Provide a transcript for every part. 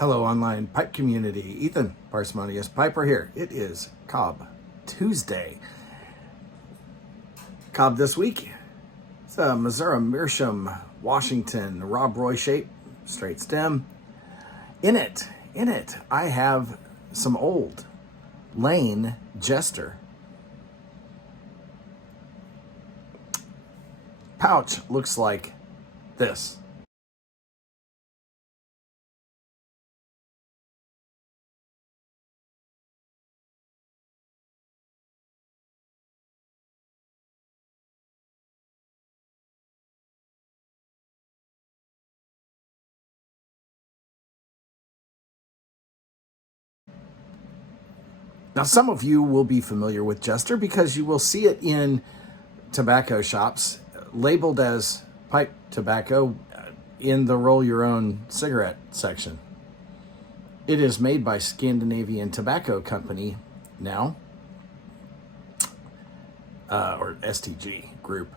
Hello, online pipe community. Ethan, Parsimonious Piper here. It is Cobb Tuesday. Cobb this week. It's a Missouri Meerschaum, Washington, Rob Roy shape, straight stem. In it, I have some old Lane Jester. Pouch looks like this. Now, some of you will be familiar with Jester because you will see it in tobacco shops labeled as pipe tobacco in the roll your own cigarette section. It is made by Scandinavian Tobacco Company now, or STG Group,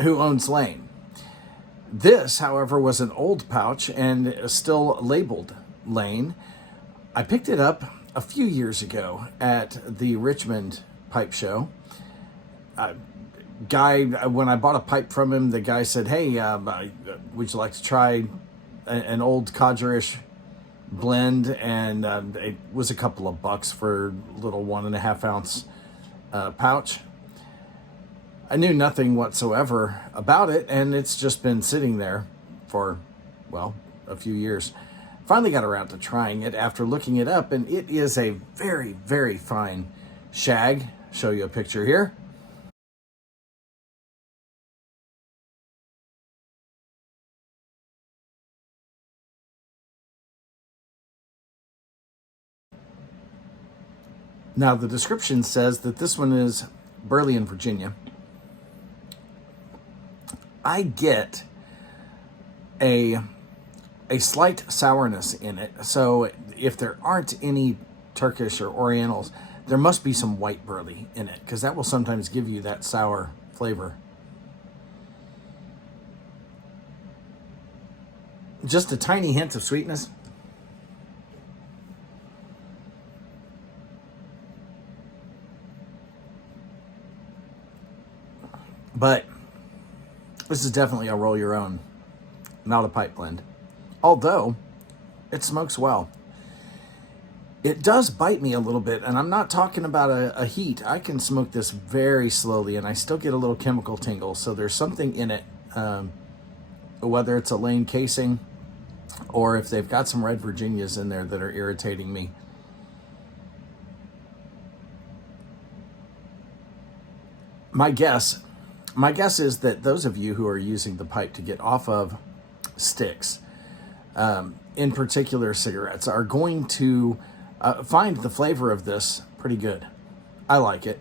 who owns Lane. This, however, was an old pouch and still labeled Lane. I picked it up a few years ago at the Richmond Pipe Show. When I bought a pipe from him, the guy said, "Hey, would you like to try an old codgerish blend?" And it was a couple of bucks for a little 1.5 ounce pouch. I knew nothing whatsoever about it, and it's just been sitting there for, well, a few years. Finally got around to trying it after looking it up, and it is a very, very fine shag. Show you a picture here. Now, the description says that this one is Burley in Virginia. I get a slight sourness in it. So if there aren't any Turkish or Orientals, there must be some white burley in it, because that will sometimes give you that sour flavor. Just a tiny hint of sweetness. But this is definitely a roll your own, not a pipe blend. Although it smokes well. It does bite me a little bit, and I'm not talking about a heat. I can smoke this very slowly, and I still get a little chemical tingle. So there's something in it, whether it's a Lane casing or if they've got some red Virginias in there that are irritating me. My guess is that those of you who are using the pipe to get off of sticks, in particular cigarettes, are going to find the flavor of this pretty good. I like it.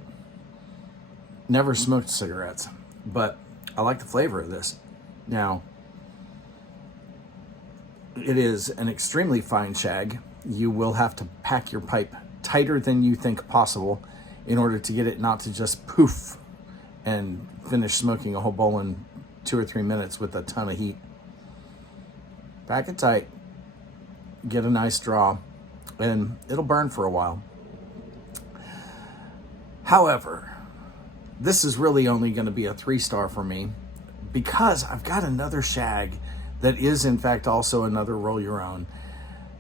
Never smoked cigarettes, but I like the flavor of this. Now, it is an extremely fine shag. You will have to pack your pipe tighter than you think possible in order to get it not to just poof and finish smoking a whole bowl in 2 or 3 minutes with a ton of heat. Pack it tight, get a nice draw, and it'll burn for a while. However, this is really only going to be a 3-star for me because I've got another shag that is in fact also another roll your own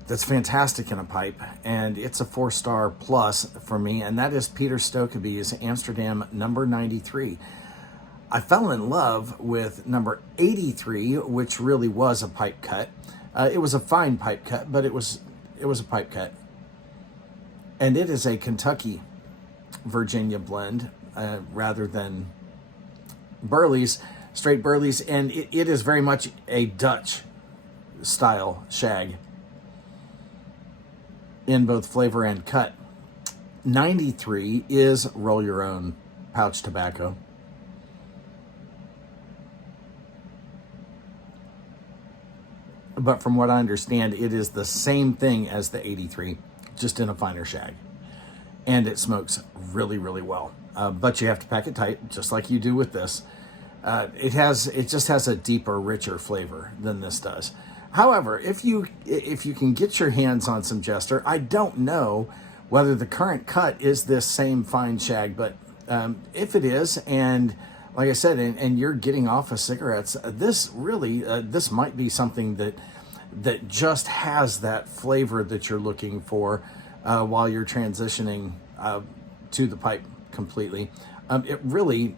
that's fantastic in a pipe, and it's a 4-star plus for me, and that is Peter Stokkebye's Amsterdam number 93. I fell in love with number 83, which really was a pipe cut. It was a fine pipe cut, but it was a pipe cut. And it is a Kentucky Virginia blend rather than Burley's, straight Burley's, and it is very much a Dutch style shag in both flavor and cut. 93 is roll your own pouch tobacco. But from what I understand, it is the same thing as the 83, just in a finer shag. And it smokes really, really well. But you have to pack it tight, just like you do with this. It just has a deeper, richer flavor than this does. However, if you can get your hands on some Jester, I don't know whether the current cut is this same fine shag, but if it is, and like I said, and you're getting off of cigarettes, this really this might be something that just has that flavor that you're looking for while you're transitioning to the pipe completely. It really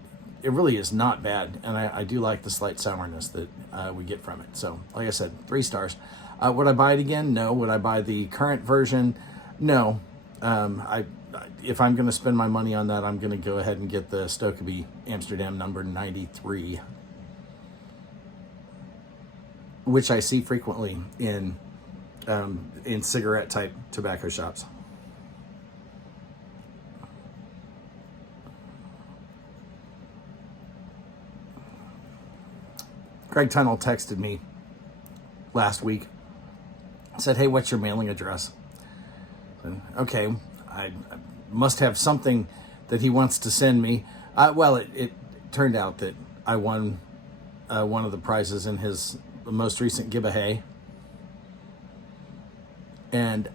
is not bad, and I do like the slight sourness that we get from it. So, like I said, 3 stars. Would I buy it again? No. Would I buy the current version? No. If I'm going to spend my money on that, I'm going to go ahead and get the Stokeby Amsterdam number 93, which I see frequently in cigarette type tobacco shops. Greg Tunnell texted me last week, said, "Hey, what's your mailing address?" And, okay, I must have something that he wants to send me. Well, it turned out that I won one of the prizes in his most recent giveaway. And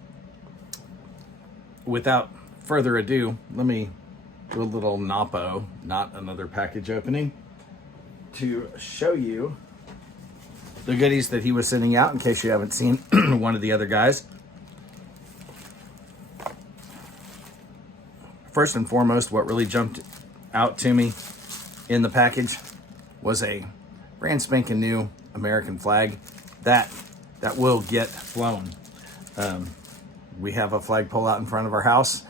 without further ado, let me do a little NAPO, not another package opening, to show you the goodies that he was sending out in case you haven't seen one of the other guys. First and foremost, what really jumped out to me in the package was a brand spanking new American flag that will get flown. We have a flagpole out in front of our house,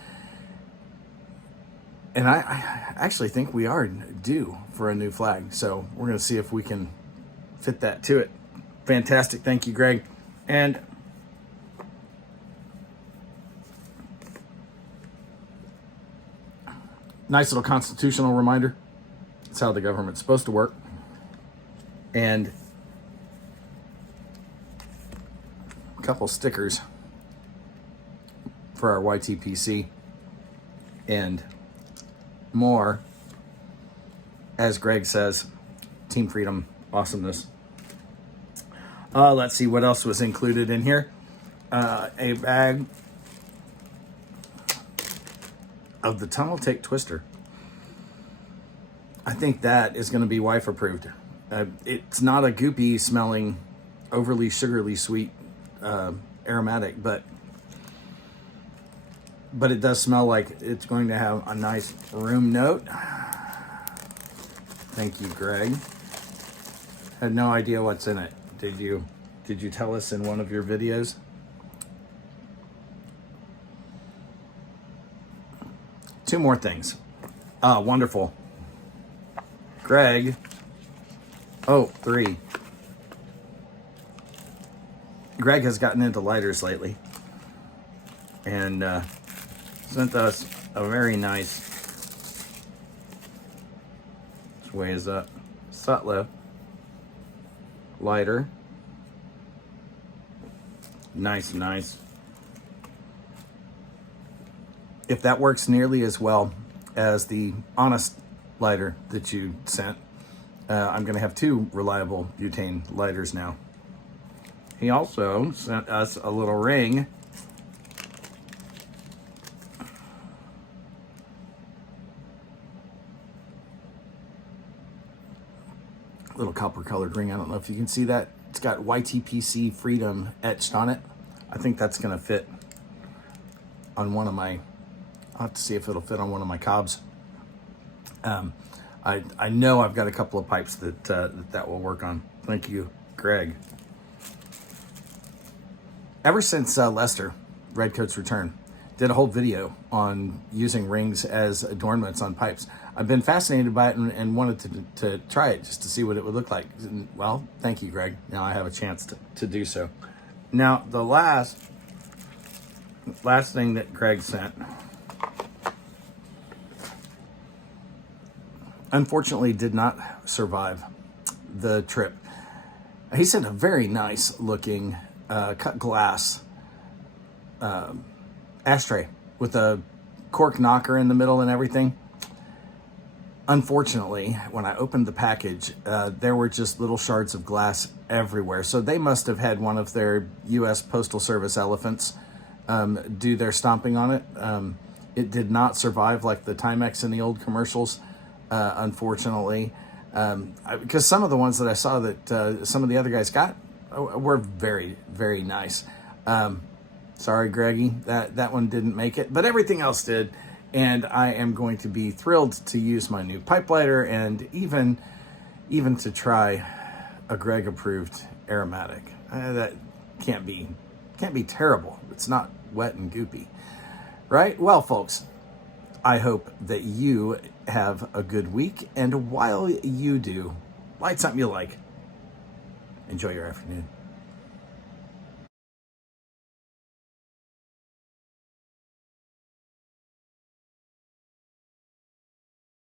and I actually think we are due for a new flag. So we're going to see if we can fit that to it. Fantastic. Thank you, Greg. And nice little constitutional reminder. That's how the government's supposed to work. And a couple stickers for our YTPC and more, as Greg says, Team Freedom awesomeness. Let's see what else was included in here. A bag of the Tunnell Take Twister. I think that is going to be wife approved. It's not a goopy smelling, overly sugarly sweet aromatic, but it does smell like it's going to have a nice room note. Thank you, Greg. Had no idea what's in it. Did you tell us in one of your videos? Two more things. Wonderful. Greg. Oh, 3. Greg has gotten into lighters lately and sent us a very nice, this weighs up, Sutliff lighter. Nice. If that works nearly as well as the Honest lighter that you sent, I'm going to have 2 reliable butane lighters now. He also sent us a little ring. Little copper colored ring. I don't know if you can see that. It's got YTPC Freedom etched on it. I think that's going to fit on one of my, I'll have to see if it'll fit on one of my cobs. I know I've got a couple of pipes that will work on. Thank you, Greg. Ever since Lester, Redcoat's return, did a whole video on using rings as adornments on pipes, I've been fascinated by it and wanted to try it just to see what it would look like. And, well, thank you, Greg. Now I have a chance to do so. Now, the last thing that Greg sent, unfortunately did not survive the trip. He sent a very nice looking cut glass ashtray with a cork knocker in the middle and everything. Unfortunately, when I opened the package, there were just little shards of glass everywhere. So they must have had one of their U.S. Postal Service elephants do their stomping on it. It did not survive like the Timex in the old commercials, unfortunately, because some of the ones that I saw that some of the other guys got were very, very nice. Sorry, Greggy, that one didn't make it, but everything else did. And I am going to be thrilled to use my new pipe lighter and even to try a Greg approved aromatic. That can't be terrible. It's not wet and goopy, right? Well, folks, I hope that you have a good week. And while you do, light something you like. Enjoy your afternoon.